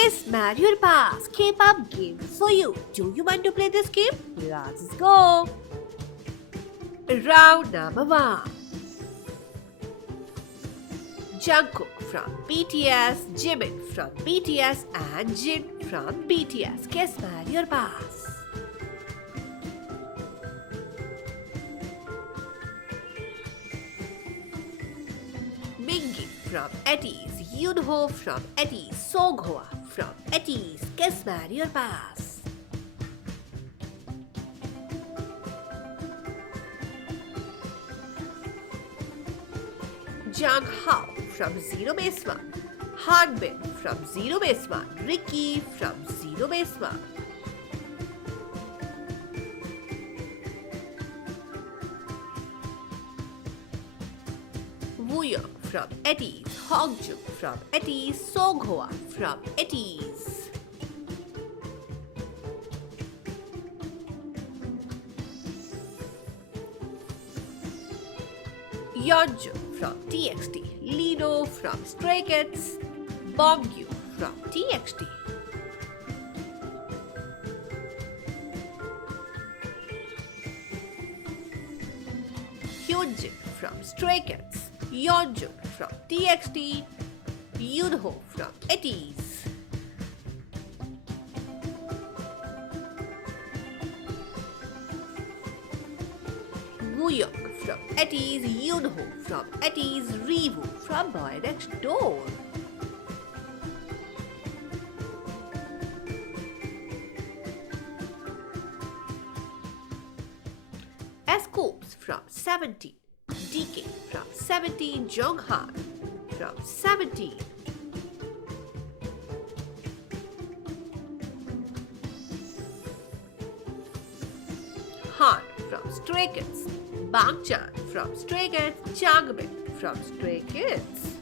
Kiss Marry or Pass K-pop game for you. Do you want to play this game? Let's go. Round number 1. Jungkook from BTS, Jimin from BTS and Jin from BTS. Kiss Marry or Pass. Mingi from ATEEZ, Yoonho from ATEEZ, Songhwa from ATEEZ. Kiss Marry or Pass. Jung Hao from Zero Base One, Hanbin from Zero Base One, Ricky from Zero Base One. Wooyoung from ATEEZ, Hongjoong from ATEEZ, Songhwa from ATEEZ. Yeonjun from TXT, Lino from Stray Kids, Bongyu from TXT. Hyunjin from Stray Kids, Yeonjun from TXT, Yoonho from ATEEZ. Wooyoung from ATEEZ, Yoonho from ATEEZ, Reewoo from Boy Next Door. Scoops from 17, DK from 17, Jonghan from 17. Han from Stray Kids, Bangchan from Stray Kids, Changbin from Stray Kids.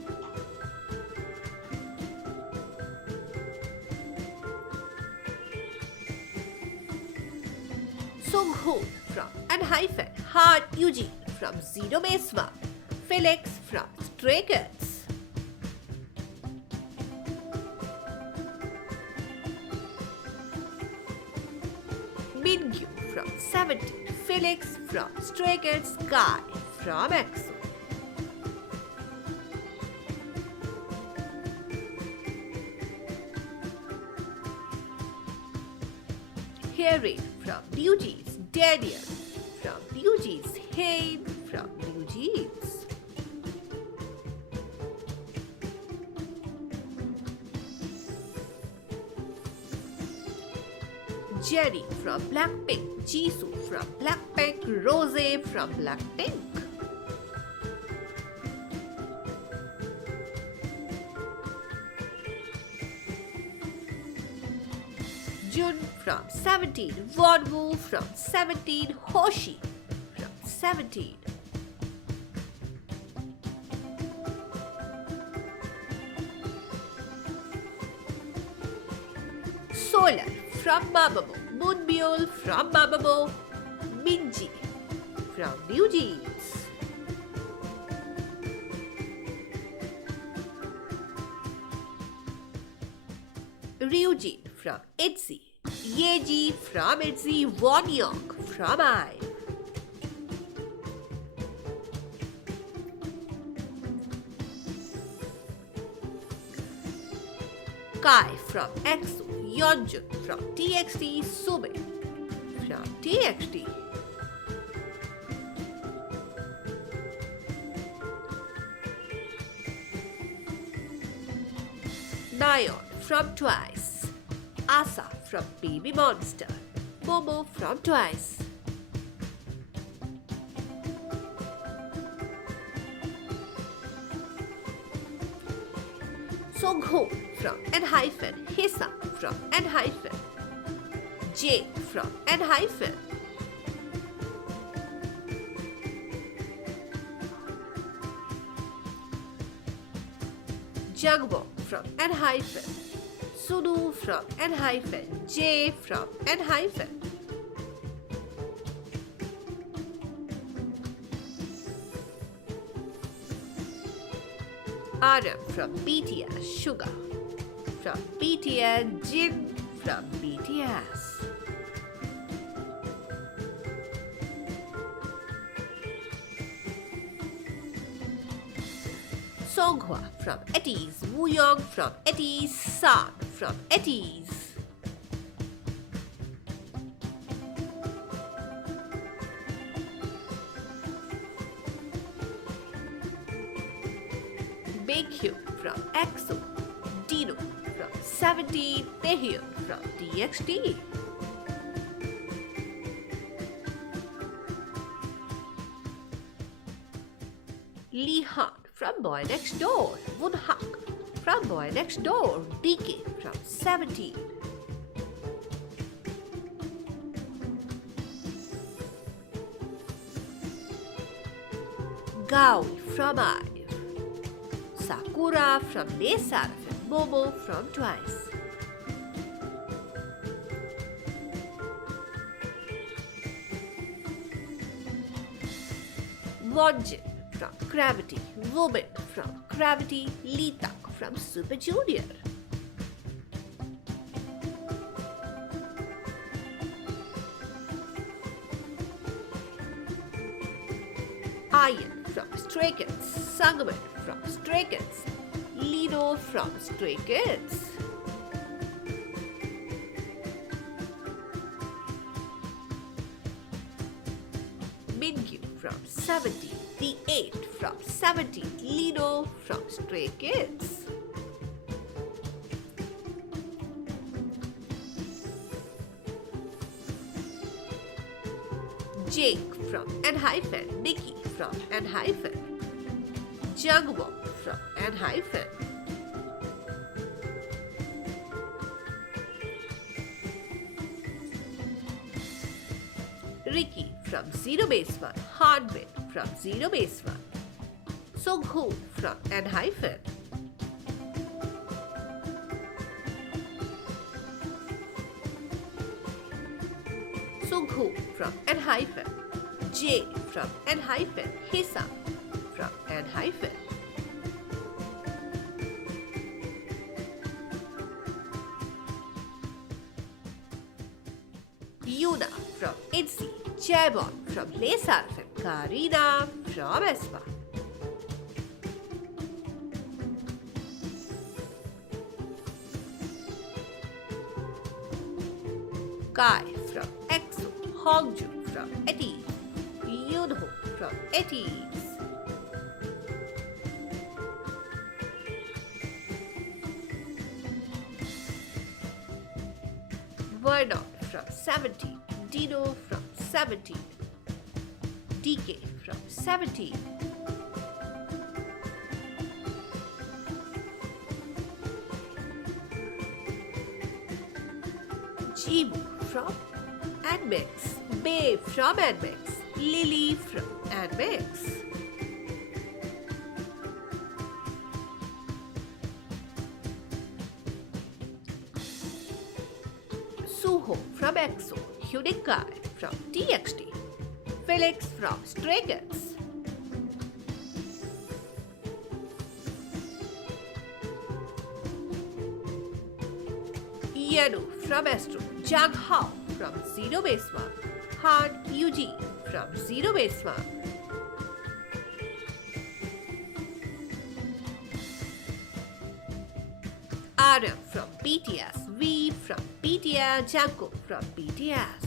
Sunghoon from ENHYPEN, Han Eugene from Zero Base One, Felix from Stray Kids. Mingyu from 17, Felix from Stray Kids, Guy from EXO. Harry from New Jeans, Daniel from New Jeans, Hayne from New Jeans. Jennie from Blackpink, Jisoo from Blackpink, Rosé from Blackpink. Jun from 17, Wonwoo from 17, Hoshi from 17. Solar from Mamamoo, Moonbyul from Mamamoo, Minji from New Jeans. Ryujin from ITZY, Yeji from ITZY, Wonyoung from IVE. Kai from EXO, Yeonjun from TXT, Sumin from TXT. Nayeon from TWICE, Asa from Baby Monster, Momo from TWICE. Songho from ENHYPEN, Hisa from ENHYPEN, Jake from ENHYPEN. Jungwon from ENHYPEN, Sunu from ENHYPEN, Jae from ENHYPEN. RM from BTS, Suga. from BTS, Jin from BTS. Songhwa from ATEEZ, Wooyoung from ATEEZ, San from ATEEZ. Baekhyun from EXO, Dino from 17, Taehyun from TXT. Lee Han from Boy Next Door, Woonhak from Boy Next Door, DK from 17. Gaui from IVE, Sakura from LE SSERAFIM, Momo from TWICE. Wonjin from Gravity, Woman from Gravity, Lee Tak from Super Junior. Ian from Stray Kids, Sangmin from Stray Kids, Lino from Stray Kids. Mingyu from 17, The 8 from 17, Lino from Stray Kids. Jake from ENHYPEN, Nikki from ENHYPEN, Jungwon from ENHYPEN. Ricky from Zero Base One, Hanbin from Zero Base One, Sunghoon from ENHYPEN. Sunghoon from ENHYPEN, Jay from ENHYPEN, Hisam from ENHYPEN. Yuna from ITZY, Chaebon from LE SSERAFIM, Karina from aespa. Kai from EXO, Hongjoong from ATEEZ, Yoonho from ATEEZ. Vernon from 17, Dino from 17, DK from 17. Jiwoo from NMIXX, Bae from NMIXX, Lily from NMIXX. Suho from EXO, Hyunin Kai from TXT, Felix from Stray Kids. Yenu from Astro, Jang Hao from Zero Base One, Han Yuji from Zero Base One. RM from BTS, V from BTS, Jungkook from BTS.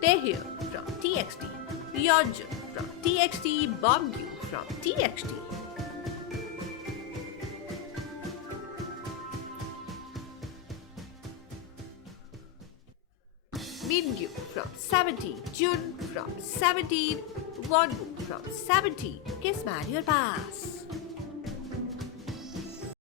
Taehyun from TXT, Yeonjun from TXT, Bongyu from TXT. Mingyu from 17, Jun from 17, Wonwoo from 17, Kiss Manual Pass.